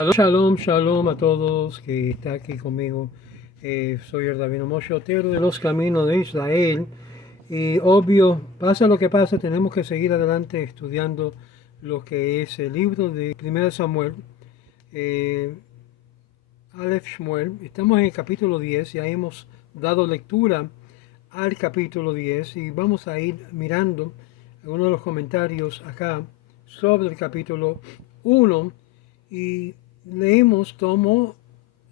Shalom, shalom a todos que está aquí conmigo. Soy el Rabino Moshe Otero de los Caminos de Israel. Y obvio, pasa lo que pasa, tenemos que seguir adelante estudiando lo que es el libro de 1 Samuel, eh, Aleph Shmuel. Estamos en el capítulo 10, ya hemos dado lectura al capítulo 10 y vamos a ir mirando algunos de los comentarios acá sobre el capítulo 1 y leemos: tomó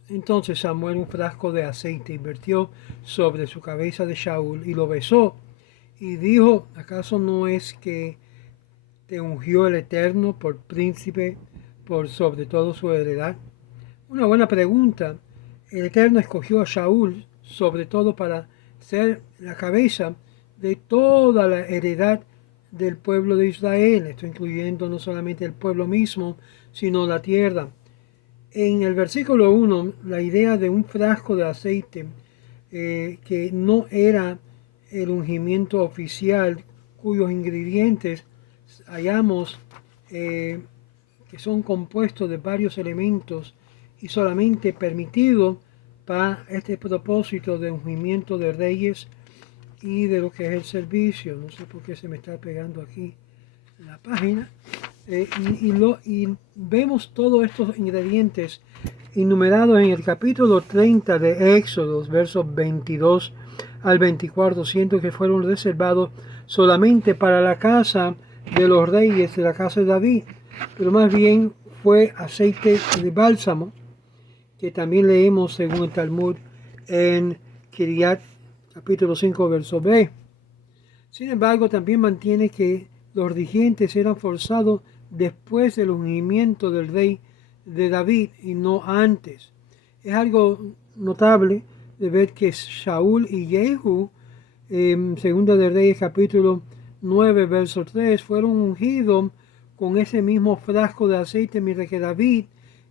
entonces Samuel un frasco de aceite y vertió sobre su cabeza de Shaul y lo besó y dijo: ¿acaso no es que te ungió el Eterno por príncipe por sobre todo su heredad? Una buena pregunta. El Eterno escogió a Shaul sobre todo para ser la cabeza de toda la heredad del pueblo de Israel, esto incluyendo no solamente el pueblo mismo, sino la tierra. En el versículo 1, la idea de un frasco de aceite que no era el ungimiento oficial, cuyos ingredientes hallamos que son compuestos de varios elementos y solamente permitido para este propósito de ungimiento de reyes y de lo que es el servicio. No sé por qué se me está pegando aquí la página. Y vemos todos estos ingredientes enumerados en el capítulo 30 de Éxodo, versos 22 al 24, siendo que fueron reservados solamente para la casa de los reyes de la casa de David, pero más bien fue aceite de bálsamo, que también leemos según el Talmud en Kiriat, capítulo 5, verso B. Sin embargo, también mantiene que los dirigentes eran forzados después del ungimiento del rey de David y no antes. Es algo notable de ver que Shaul y Jehu, segunda de Reyes capítulo 9, verso 3, fueron ungidos con ese mismo frasco de aceite, mientras que David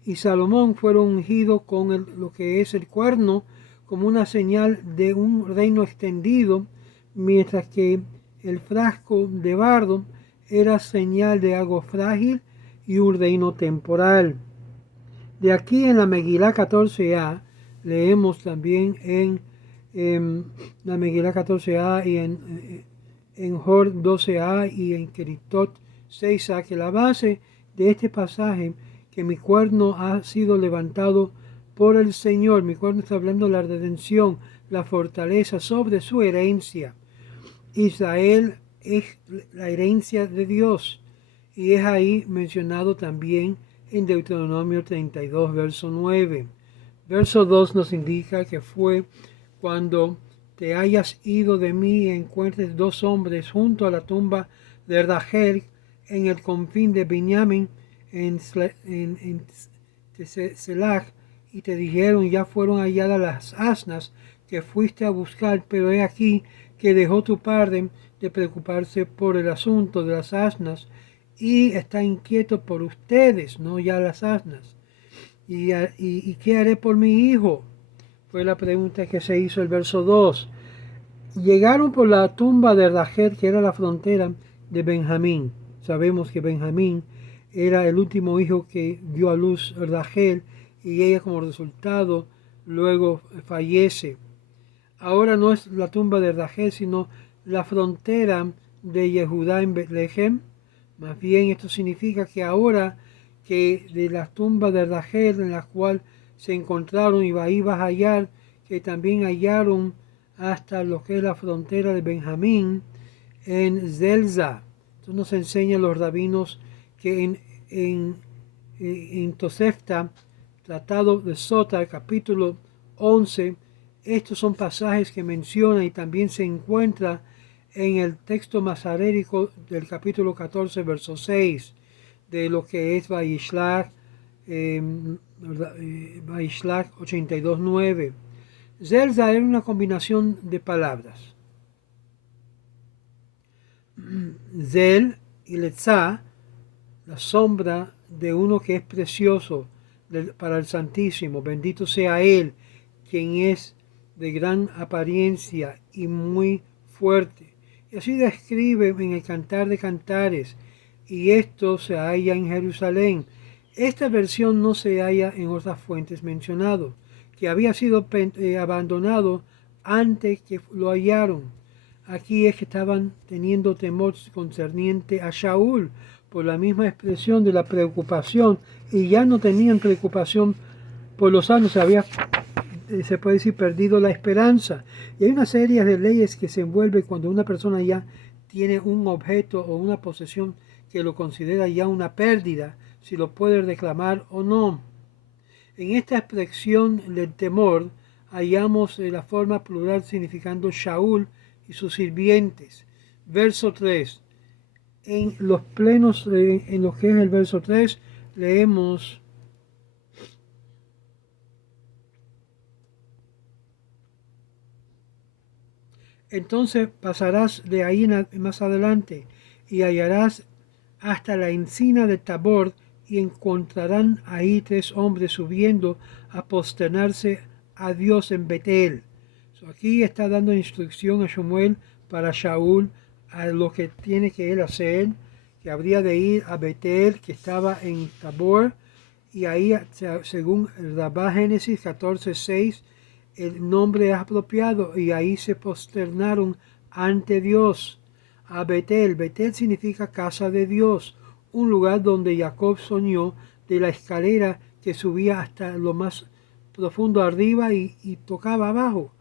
y Salomón fueron ungidos con lo que es el cuerno, como una señal de un reino extendido, mientras que el frasco de barro era señal de algo frágil y un reino temporal. De aquí en la Megilá 14a, leemos también en la Megilá 14a y en Jor 12a y en Keritot 6a, que la base de este pasaje, que mi cuerno ha sido levantado por el Señor, mi cuerno está hablando de la redención, la fortaleza sobre su herencia. Israel es la herencia de Dios y es ahí mencionado también en Deuteronomio 32, verso 9. Verso 2 nos indica que fue cuando te hayas ido de mí y encuentres dos hombres junto a la tumba de Rachel en el confín de Benjamín en Selach, y te dijeron: ya fueron halladas las asnas que fuiste a buscar, pero he aquí que dejó tu padre de preocuparse por el asunto de las asnas y está inquieto por ustedes, no ya las asnas. ¿Y qué haré por mi hijo? Fue la pregunta que se hizo el verso 2. Llegaron por la tumba de Rachel, que era la frontera de Benjamín. Sabemos que Benjamín era el último hijo que dio a luz Rachel, y ella como resultado luego fallece. Ahora no es la tumba de Rachel, sino la frontera de Yehudá en Betlehem. Más bien esto significa que ahora que de la tumba de Rachel, en la cual se encontraron, y ahí vas a hallar que también hallaron hasta lo que es la frontera de Benjamín en Zelza. Esto nos enseña los rabinos que en Tosefta, tratado de Sota, capítulo 11, estos son pasajes que menciona, y también se encuentra en el texto masorético del capítulo 14, verso 6, de lo que es Vayishlach, Vayishlach 82:9. Zelza era una combinación de palabras. Zel y Letzá, la sombra de uno que es precioso para el Santísimo. Bendito sea Él, quien es de gran apariencia y muy fuerte. Y así describe en el Cantar de Cantares: y esto se halla en Jerusalén, Esta versión no se halla en otras fuentes mencionado, que había sido abandonado antes que lo hallaron. Aquí es que estaban teniendo temor concerniente a Shaul por la misma expresión de la preocupación, y ya no tenían preocupación por los años, se puede decir, perdido la esperanza. Y hay una serie de leyes que se envuelve cuando una persona ya tiene un objeto o una posesión que lo considera ya una pérdida, si lo puede reclamar o no. En esta expresión del temor hallamos la forma plural significando Shaul y sus sirvientes. Verso 3. En los plenos, en lo que es el verso 3, leemos: entonces pasarás de ahí más adelante y hallarás hasta la encina de Tabor, y encontrarán ahí 3 hombres subiendo a prosternarse a Dios en Betel. Aquí está dando instrucción a Shmuel para Shaul a lo que tiene que él hacer, que habría de ir a Betel, que estaba en Tabor, y ahí, según el Rabá Génesis 14:6, el nombre es apropiado, y ahí se posternaron ante Dios. A Betel. Betel significa casa de Dios, un lugar donde Jacob soñó de la escalera que subía hasta lo más profundo arriba y tocaba abajo.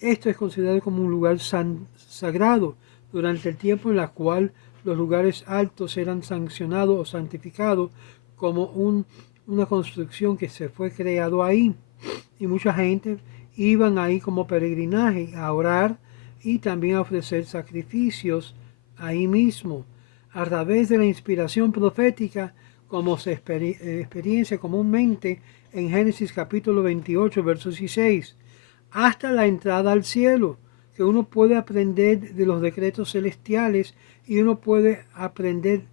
Esto es considerado como un lugar sagrado durante el tiempo en el cual los lugares altos eran sancionados o santificados como una construcción que se fue creado ahí. Y mucha gente iban ahí como peregrinaje a orar y también a ofrecer sacrificios ahí mismo. A través de la inspiración profética, como se experiencia comúnmente en Génesis capítulo 28, verso 16, hasta la entrada al cielo, que uno puede aprender de los decretos celestiales y uno puede aprender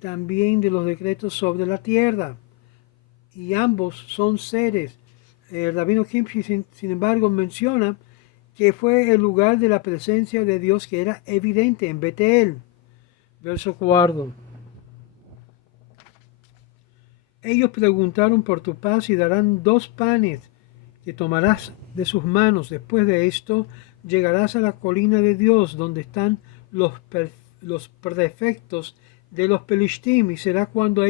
también de los decretos sobre la tierra. Y ambos son seres. El rabino Kimchi, sin embargo, menciona que fue el lugar de la presencia de Dios que era evidente en Betel. Verso 4. Ellos preguntaron por tu paz y darán 2 panes que tomarás de sus manos. Después de esto llegarás a la colina de Dios, donde están los prefectos de los Pelishtim, y será cuando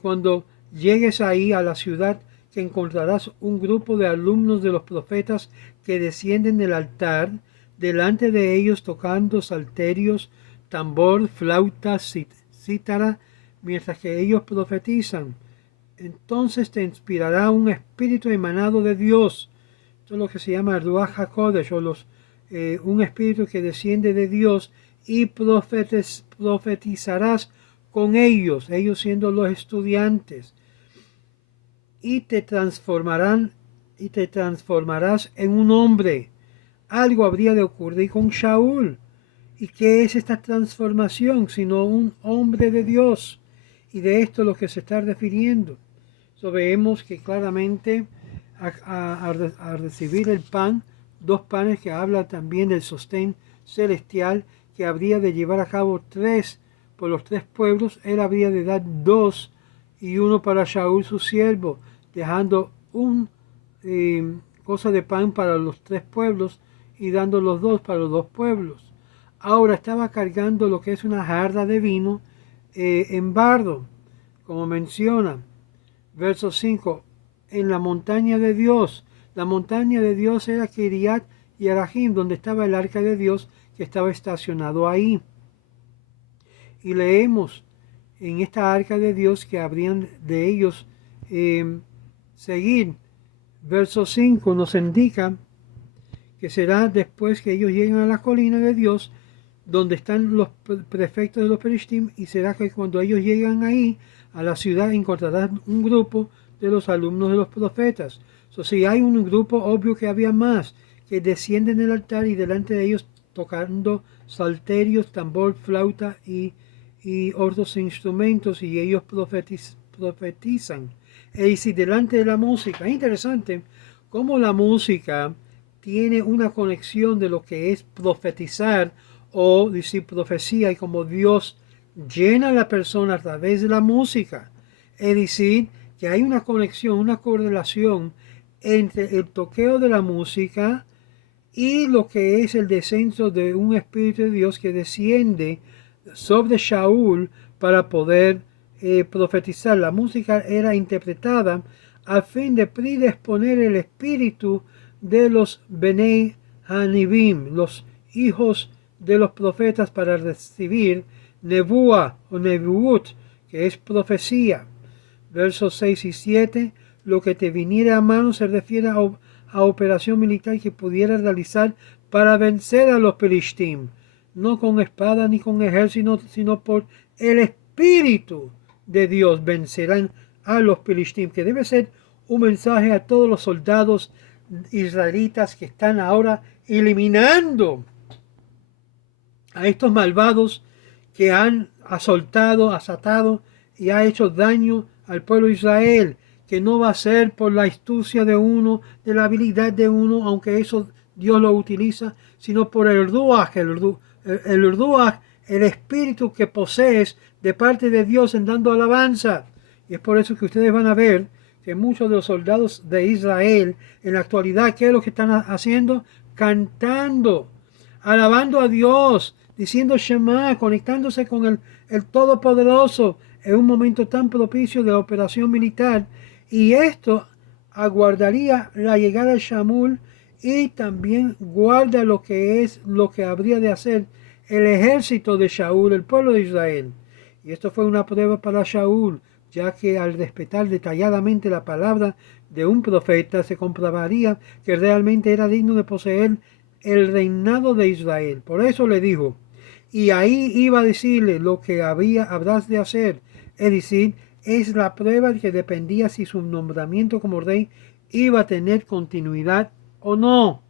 cuando llegues ahí a la ciudad, que encontrarás un grupo de alumnos de los profetas que descienden del altar, delante de ellos tocando salterios, tambor, flauta, cítara, mientras que ellos profetizan. Entonces te inspirará un espíritu emanado de Dios. Esto es lo que se llama Ruach HaKodesh, o un espíritu que desciende de Dios, y profetizarás con ellos, ellos siendo los estudiantes, y te transformarás en un hombre. Algo habría de ocurrir con Shaul. ¿Y qué es esta transformación sino un hombre de Dios? Y de esto es lo que se está refiriendo. Vemos que claramente a recibir el pan, 2 panes que habla también del sostén celestial, que habría de llevar a cabo 3 por los 3 pueblos. Él habría de dar 2 y 1 para Shaul su siervo, dejando cosa de pan para los 3 pueblos y dando los 2 para los 2 pueblos. Ahora estaba cargando lo que es una jarra de vino en bardo, como menciona verso 5, en la montaña de Dios. La montaña de Dios era Kiriat Yearim, donde estaba el arca de Dios, que estaba estacionado ahí. Y leemos en esta arca de Dios que habrían de ellos seguir. Verso 5 nos indica que será después que ellos lleguen a la colina de Dios, donde están los prefectos de los Perishtim, y será que cuando ellos llegan ahí a la ciudad encontrarán un grupo de los alumnos de los profetas. Si hay un grupo, obvio que había más, que descienden del altar y delante de ellos tocando salterios, tambor, flauta y otros instrumentos, y ellos profetizan. Es decir, delante de la música. Es interesante cómo la música tiene una conexión de lo que es profetizar o decir profecía, y como Dios llena a la persona a través de la música. Es decir, que hay una conexión, una correlación entre el toqueo de la música y lo que es el descenso de un Espíritu de Dios que desciende sobre Shaul para poder profetizar. La música era interpretada a fin de predisponer el espíritu de los Benei Hanivim, los hijos de los profetas, para recibir Nebuah o Nebuut, que es profecía. Versos 6 y 7, lo que te viniera a mano se refiere a operación militar que pudiera realizar para vencer a los Pelishtim, no con espada ni con ejército, sino por el Espíritu de Dios vencerán a los Pelishtim, que debe ser un mensaje a todos los soldados israelitas que están ahora eliminando a estos malvados que han azotado y ha hecho daño al pueblo de Israel, que no va a ser por la astucia de uno, de la habilidad de uno, aunque eso Dios lo utiliza, sino por el Ruach, el espíritu que posees de parte de Dios en dando alabanza. Y es por eso que ustedes van a ver que muchos de los soldados de Israel en la actualidad, ¿qué es lo que están haciendo? Cantando, alabando a Dios, diciendo Shema, conectándose con el Todopoderoso en un momento tan propicio de la operación militar. Y esto aguardaría la llegada de Shaul y también guarda lo que habría de hacer el ejército de Shaul, el pueblo de Israel. Y esto fue una prueba para Shaul, ya que al respetar detalladamente la palabra de un profeta se comprobaría que realmente era digno de poseer el reinado de Israel. Por eso le dijo, y ahí iba a decirle lo que habrás de hacer, es decir, es la prueba de que dependía si su nombramiento como rey iba a tener continuidad o no.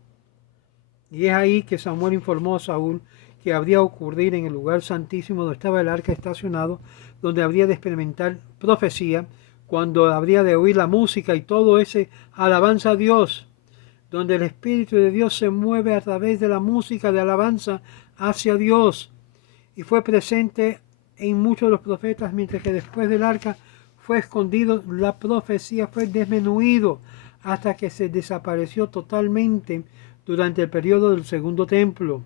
Y es ahí que Samuel informó a Saúl que habría ocurrido en el lugar santísimo donde estaba el arca estacionado, donde habría de experimentar profecía, cuando habría de oír la música y todo ese alabanza a Dios, donde el Espíritu de Dios se mueve a través de la música de alabanza hacia Dios. Y fue presente en muchos de los profetas, mientras que después del arca fue escondido, la profecía fue disminuido hasta que se desapareció totalmente durante el periodo del segundo templo.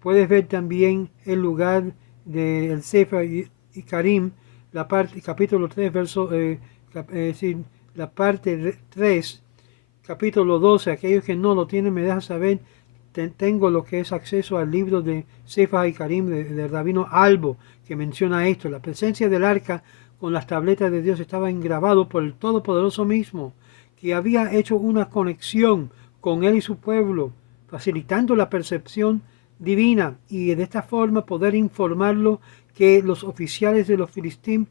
Puedes ver también el lugar del Sefer Hikarim, la parte, capítulo 3, la parte 3, capítulo 12. Aquellos que no lo tienen me dejan saber. Tengo lo que es acceso al libro de Sefer Hikarim del rabino Albo, que menciona esto. La presencia del arca con las tabletas de Dios estaba engravado por el Todopoderoso mismo, que había hecho una conexión con él y su pueblo, facilitando la percepción divina, y de esta forma poder informarlo que los oficiales de los filisteos,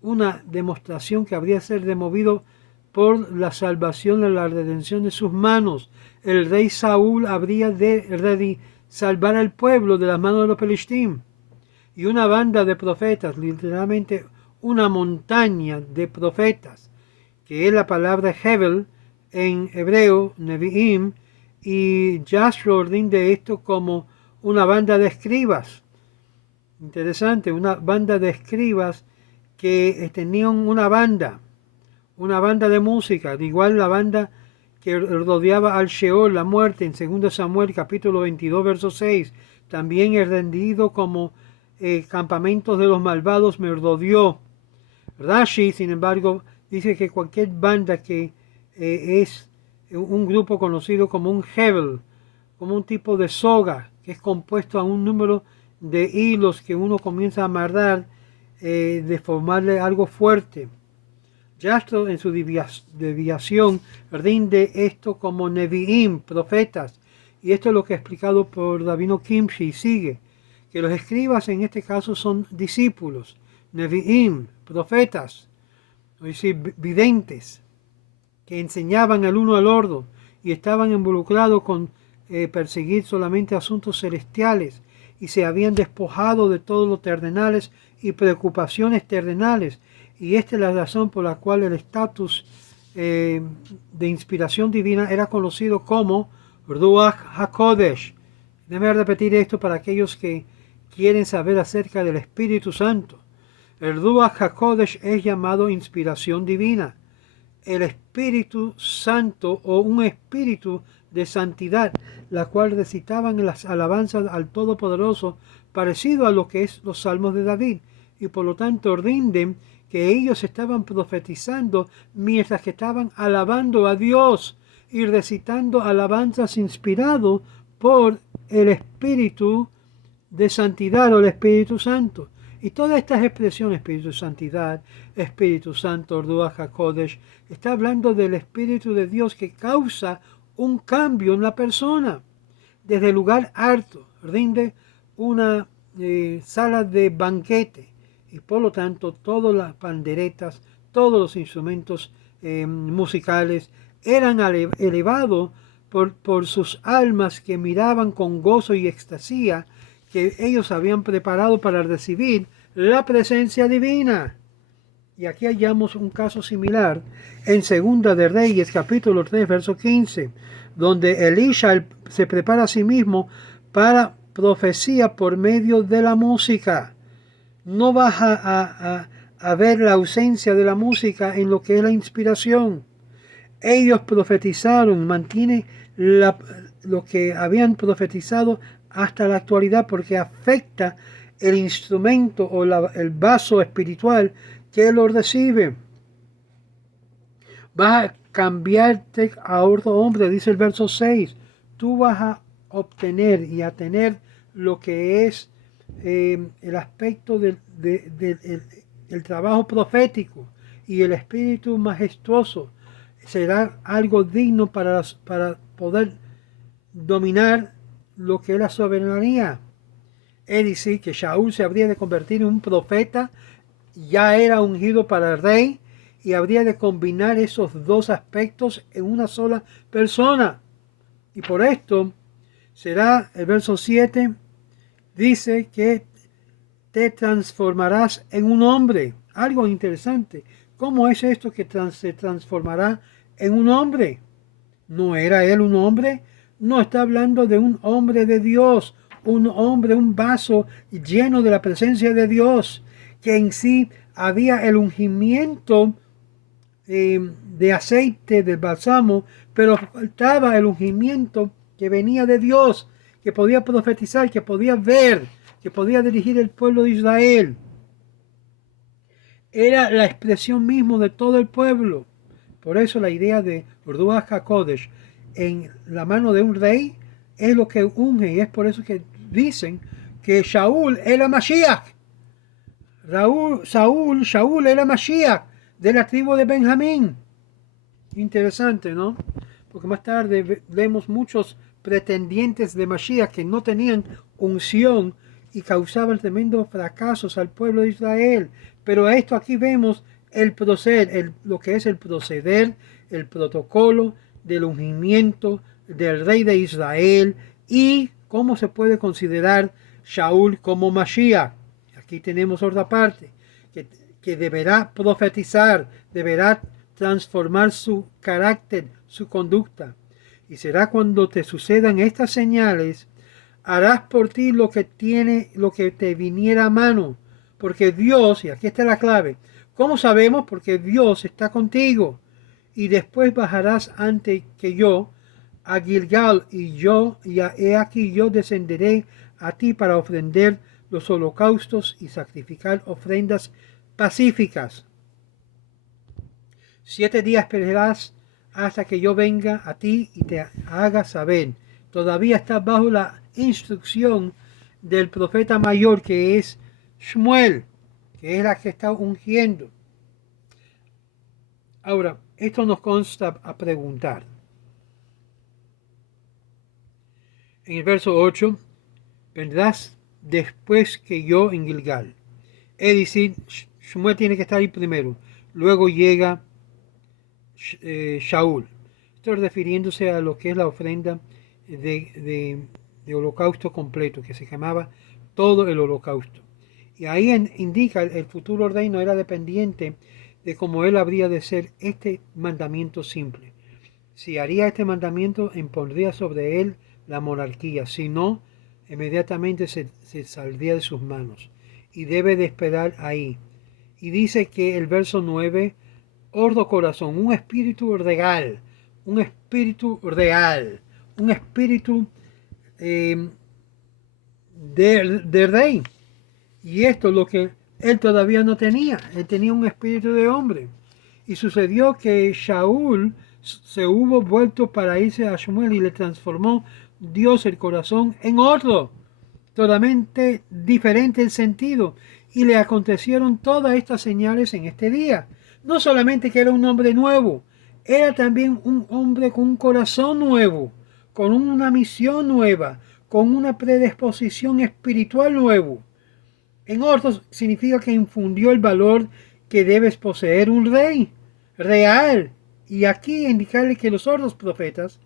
una demostración que habría de ser removido por la salvación de la redención de sus manos. El rey Saúl habría de salvar al pueblo de las manos de los filisteos. Y una banda de profetas, literalmente una montaña de profetas, que es la palabra Hevel en hebreo, Nevi'im, y Jasher rinde esto como una banda de escribas. Interesante, una banda de escribas que tenían una banda de música, de igual la banda que rodeaba al Sheol, la muerte, en 2 Samuel capítulo 22, verso 6. También es rendido como campamentos de los malvados me rodeó. Rashi, sin embargo, dice que cualquier banda que es un grupo conocido como un Hevel, como un tipo de soga, que es compuesto a un número de hilos que uno comienza a amarrar, de formarle algo fuerte. Yastro en su desviación rinde esto como Nevi'im, profetas, y esto es lo que ha explicado por Rabino Kimchi, y sigue, que los escribas en este caso son discípulos, Nevi'im, profetas, es decir, videntes, que enseñaban el uno al otro y estaban involucrados con perseguir solamente asuntos celestiales, y se habían despojado de todos los terrenales y preocupaciones terrenales. Y esta es la razón por la cual el estatus de inspiración divina era conocido como Ruach HaKodesh. Déjame repetir esto para aquellos que quieren saber acerca del Espíritu Santo. El Ruach HaKodesh es llamado inspiración divina, el Espíritu Santo o un espíritu de santidad, la cual recitaban en las alabanzas al Todopoderoso, parecido a lo que es los salmos de David, y por lo tanto rinden que ellos estaban profetizando mientras que estaban alabando a Dios y recitando alabanzas inspirados por el Espíritu de santidad o el Espíritu Santo. Y todas estas expresiones, Espíritu de Santidad, Espíritu Santo, Ruach HaKodesh, está hablando del Espíritu de Dios que causa un cambio en la persona. Desde el lugar alto rinde una sala de banquete y por lo tanto todas las panderetas, todos los instrumentos musicales eran elevados por sus almas que miraban con gozo y extasía que ellos habían preparado para recibir la presencia divina. Y aquí hallamos un caso similar en Segunda de Reyes, capítulo 3, verso 15, donde Elisha se prepara a sí mismo para profecía por medio de la música. No vas a ver la ausencia de la música en lo que es la inspiración. Ellos profetizaron, mantiene lo que habían profetizado hasta la actualidad porque afecta el instrumento o el vaso espiritual que lo recibe. Vas a cambiarte a otro hombre, dice el verso 6. Tú vas a obtener y a tener lo que es el aspecto del trabajo profético y el espíritu majestuoso. Será algo digno para poder dominar lo que es la soberanía. Es decir, que Shaul se habría de convertir en un profeta, ya era ungido para el rey y habría de combinar esos dos aspectos en una sola persona. Y por esto será el verso 7, dice que te transformarás en un hombre. Algo interesante. ¿Cómo es esto que se transformará en un hombre? ¿No era él un hombre? No, está hablando de un hombre de Dios, un hombre, un vaso lleno de la presencia de Dios, que en sí había el ungimiento de aceite del bálsamo, pero faltaba el ungimiento que venía de Dios, que podía profetizar, que podía ver, que podía dirigir el pueblo de Israel. Era la expresión mismo de todo el pueblo. Por eso la idea de Ruach HaKodesh en la mano de un rey es lo que unge, y es por eso que dicen que Shaul era Mashiach. Shaul era Mashiach de la tribu de Benjamín. Interesante, ¿no? Porque más tarde vemos muchos pretendientes de Mashiach que no tenían unción y causaban tremendos fracasos al pueblo de Israel. Pero esto aquí vemos el proceder, lo que es el proceder, el protocolo del ungimiento del rey de Israel y cómo se puede considerar Shaul como Mashiach. Aquí tenemos otra parte, que deberá profetizar, deberá transformar su carácter, su conducta. Y será cuando te sucedan estas señales, harás por ti lo que te viniera a mano, porque Dios, y aquí está la clave, ¿cómo sabemos? Porque Dios está contigo. Y después bajarás ante que yo a Gilgal, y he aquí yo descenderé a ti para ofrender los holocaustos y sacrificar ofrendas pacíficas. 7 días esperarás hasta que yo venga a ti y te haga saber. Todavía estás bajo la instrucción del profeta mayor que es Shmuel, que es la que está ungiendo. Ahora, esto nos consta a preguntar. En el verso 8, vendrás después que yo en Gilgal. Es decir, Shmuel tiene que estar ahí primero. Luego llega Shaul. Esto refiriéndose a lo que es la ofrenda de holocausto completo, que se llamaba todo el holocausto. Y ahí indica el futuro reino era dependiente de cómo él habría de ser este mandamiento simple. Si haría este mandamiento, impondría sobre él la monarquía. Si no, inmediatamente se saldría de sus manos. Y debe de esperar ahí. Y dice que el verso 9, ordo corazón, un espíritu real, un espíritu real, un espíritu eh, de rey. Y esto es lo que él todavía no tenía. Él tenía un espíritu de hombre. Y sucedió que Shaul se hubo vuelto para irse a Shmuel y le transformó Dios el corazón en otro, totalmente diferente el sentido. Y le acontecieron todas estas señales en este día. No solamente que era un hombre nuevo, era también un hombre con un corazón nuevo, con una misión nueva, con una predisposición espiritual nuevo. En otros significa que infundió el valor que debes poseer un rey real. Y aquí indicarle que los otros profetas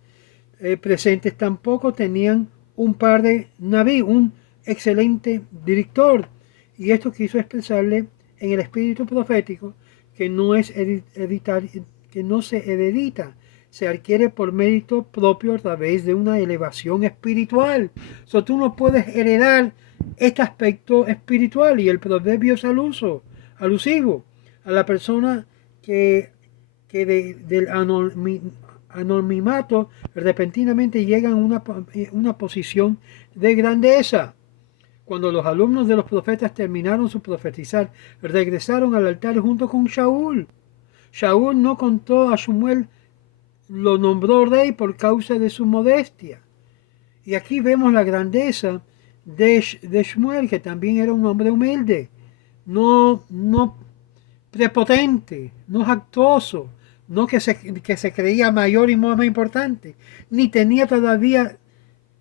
presentes tampoco tenían un par de naví, un excelente director. Y esto quiso expresarle en el espíritu profético que no es que no se heredita, se adquiere por mérito propio a través de una elevación espiritual. Tú no puedes heredar este aspecto espiritual, y el proverbio es alusivo a la persona que del anonimato repentinamente llega a una posición de grandeza. Cuando los alumnos de los profetas terminaron su profetizar, regresaron al altar junto con Shaul. Shaul no contó a Shmuel, lo nombró rey por causa de su modestia. Y aquí vemos la grandeza de Shmuel, que también era un hombre humilde, no prepotente, no jactoso, no que se creía mayor y más importante, ni tenía todavía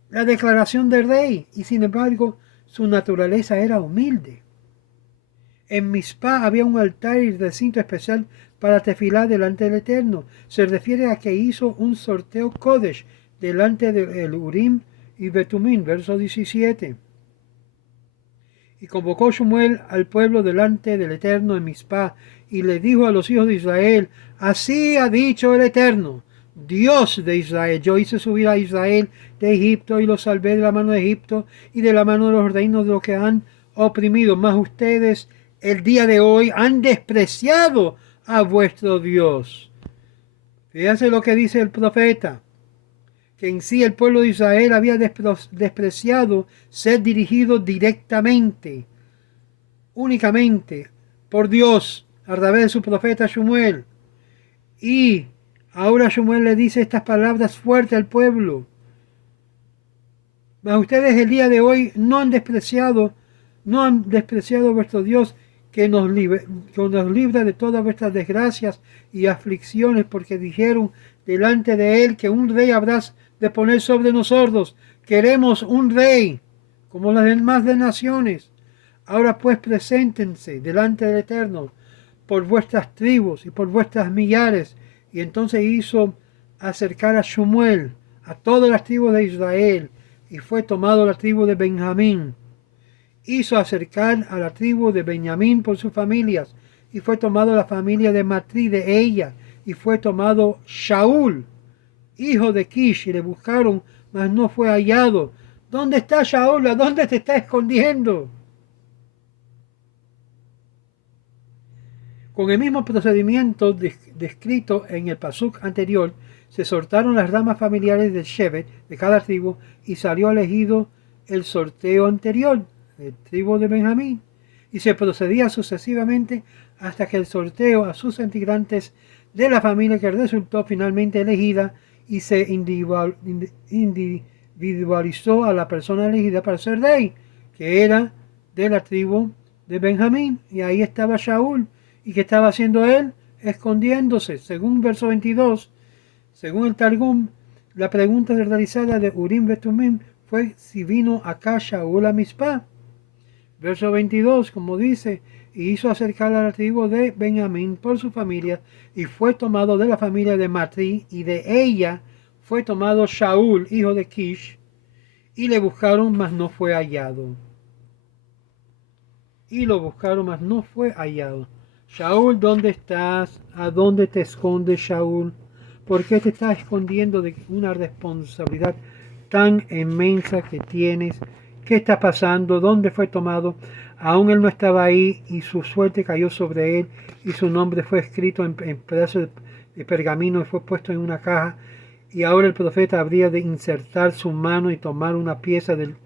la declaración del rey, y sin embargo su naturaleza era humilde. En Mizpah había un altar y recinto especial para tefilar delante del Eterno. Se refiere a que hizo un sorteo Kodesh delante del Urim y Betumín, verso 17. Y convocó Shmuel al pueblo delante del Eterno en Mizpah, y le dijo a los hijos de Israel: así ha dicho el Eterno, Dios de Israel: yo hice subir a Israel de Egipto y los salvé de la mano de Egipto y de la mano de los reinos de los que han oprimido. Mas ustedes el día de hoy han despreciado a vuestro Dios. Fíjense lo que dice el profeta, que en sí el pueblo de Israel había despreciado ser dirigido directamente, únicamente por Dios a través de su profeta Shmuel. Y ahora Shmuel le dice estas palabras fuertes al pueblo: mas ustedes el día de hoy no han despreciado a vuestro Dios, que nos libra de todas vuestras desgracias y aflicciones, porque dijeron delante de él que un rey habrás de poner sobre nosotros. Queremos un rey como las demás de naciones. Ahora pues preséntense delante del Eterno por vuestras tribus y por vuestras millares. Y entonces hizo acercar a Shmuel a todas las tribus de Israel, y fue tomado la tribu de Benjamín. Hizo acercar a la tribu de Benjamín por sus familias, y fue tomado la familia de Matri de ella, y fue tomado Shaul, hijo de Kish, y le buscaron, mas no fue hallado. ¿Dónde está Shaul? ¿A dónde te está escondiendo? Con el mismo procedimiento descrito en el pasuk anterior, se soltaron las ramas familiares del Shevet de cada tribu, y salió elegido el sorteo anterior, el tribu de Benjamín, y se procedía sucesivamente hasta que el sorteo a sus integrantes de la familia que resultó finalmente elegida, y se individualizó a la persona elegida para ser rey, que era de la tribu de Benjamín. Y ahí estaba Shaul. ¿Y qué estaba haciendo él? Escondiéndose. Según verso 22, según el Targum, la pregunta realizada de Urim Betumim fue si vino acá Shaul a Mizpah. Verso 22, como dice: y hizo acercar a la tribu de Benjamín por su familia, y fue tomado de la familia de Matri, y de ella fue tomado Shaul, hijo de Kish, y le buscaron, mas no fue hallado. Y lo buscaron, mas no fue hallado. Shaul, ¿dónde estás? ¿A dónde te escondes, Shaul? ¿Por qué te estás escondiendo de una responsabilidad tan inmensa que tienes? ¿Qué está pasando? ¿Dónde fue tomado? Aún él no estaba ahí y su suerte cayó sobre él y su nombre fue escrito en pedazos de pergamino y fue puesto en una caja. Y ahora el profeta habría de insertar su mano y tomar una pieza del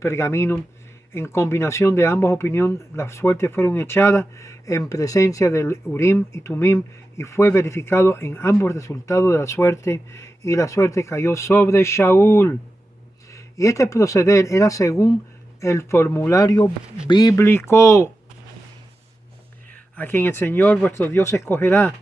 pergamino. En combinación de ambas opiniones, las suertes fueron echadas en presencia del Urim y Tumim y fue verificado en ambos resultados de la suerte y la suerte cayó sobre Shaul. Y este proceder era según el formulario bíblico, a quien el Señor vuestro Dios escogerá.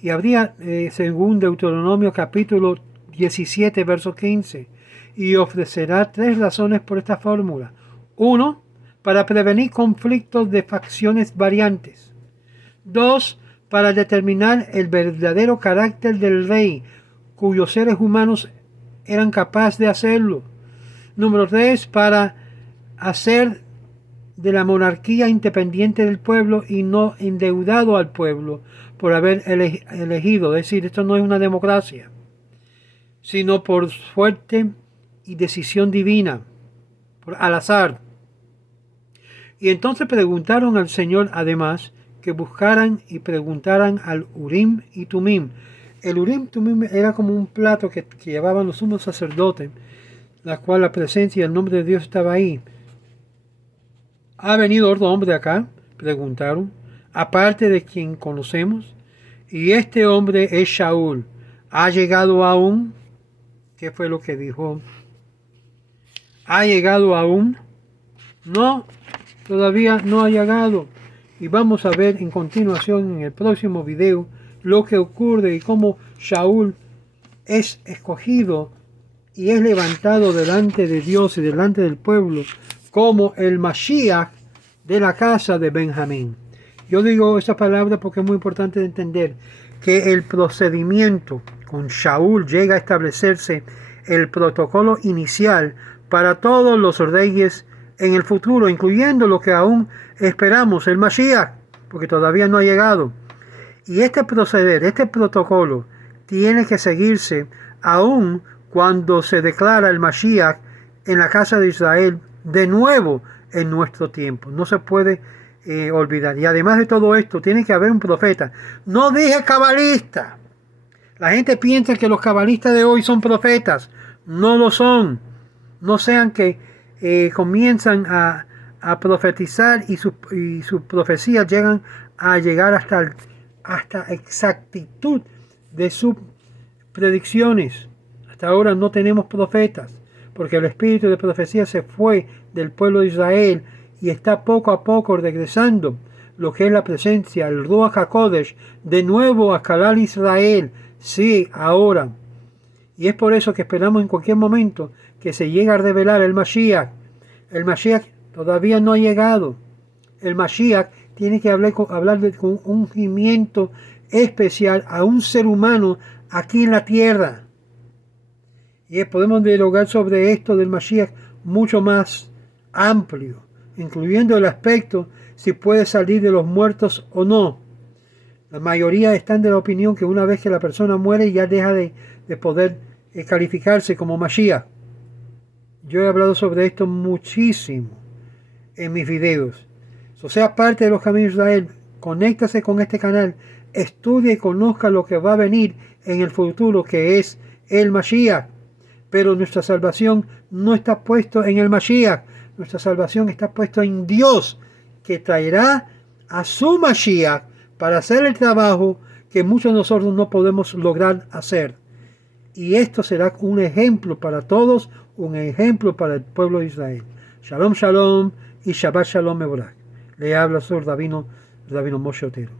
Y habría, según Deuteronomio capítulo 17, verso 15, y ofrecerá 3 razones por esta fórmula. 1, para prevenir conflictos de facciones variantes. 2, para determinar el verdadero carácter del rey, cuyos seres humanos eran capaces de hacerlo. Número 3, para hacer de la monarquía independiente del pueblo y no endeudado al pueblo por haber elegido. Es decir, esto no es una democracia, sino por suerte y decisión divina, al azar. Y entonces preguntaron al Señor además que buscaran y preguntaran al Urim y Tumim. El Urim y Tumim era como un plato que llevaban los sumos sacerdotes, la cual la presencia y el nombre de Dios estaba ahí. ¿Ha venido otro hombre acá?, preguntaron, aparte de quien conocemos. Y este hombre es Shaul. ¿Ha llegado aún? ¿Qué fue lo que dijo? ¿Ha llegado aún? No, todavía no ha llegado. Y vamos a ver en continuación en el próximo video lo que ocurre y cómo Shaul es escogido y es levantado delante de Dios y delante del pueblo como el Mashiach de la casa de Benjamín. Yo digo esa palabra porque es muy importante de entender que el procedimiento con Shaul llega a establecerse el protocolo inicial para todos los reyes en el futuro, incluyendo lo que aún esperamos, el Mashiach, porque todavía no ha llegado. Y este proceder, este protocolo, tiene que seguirse aún cuando se declara el Mashiach en la casa de Israel de nuevo en nuestro tiempo. No se puede olvidar. Y además de todo esto, tiene que haber un profeta. No dije cabalista. La gente piensa que los cabalistas de hoy son profetas. No lo son. No sean que comienzan a profetizar y sus profecías llegan a llegar hasta exactitud de sus predicciones. Hasta ahora no tenemos profetas, porque el espíritu de profecía se fue del pueblo de Israel y está poco a poco regresando lo que es la presencia, el Ruach HaKodesh, de nuevo a Kalal Israel. Sí, ahora. Y es por eso que esperamos en cualquier momento que se llegue a revelar el Mashiach. El Mashiach todavía no ha llegado. El Mashiach tiene que hablar con un ungimiento especial a un ser humano aquí en la tierra. Y podemos dialogar sobre esto del Mashiach mucho más amplio, incluyendo el aspecto si puede salir de los muertos o no. La mayoría están de la opinión que una vez que la persona muere ya deja de poder calificarse como Mashiach. Yo he hablado sobre esto muchísimo en mis videos. O sea, parte de los caminos de Israel, conéctase con este canal, estudia y conozca lo que va a venir en el futuro, que es el Mashiach. Pero nuestra salvación no está puesta en el Mashiach. Nuestra salvación está puesta en Dios, que traerá a su Mashiach para hacer el trabajo que muchos de nosotros no podemos lograr hacer. Y esto será un ejemplo para todos, un ejemplo para el pueblo de Israel. Shalom, shalom y Shabbat shalom mevorach. Le habla Sor Davino Moshe Otero.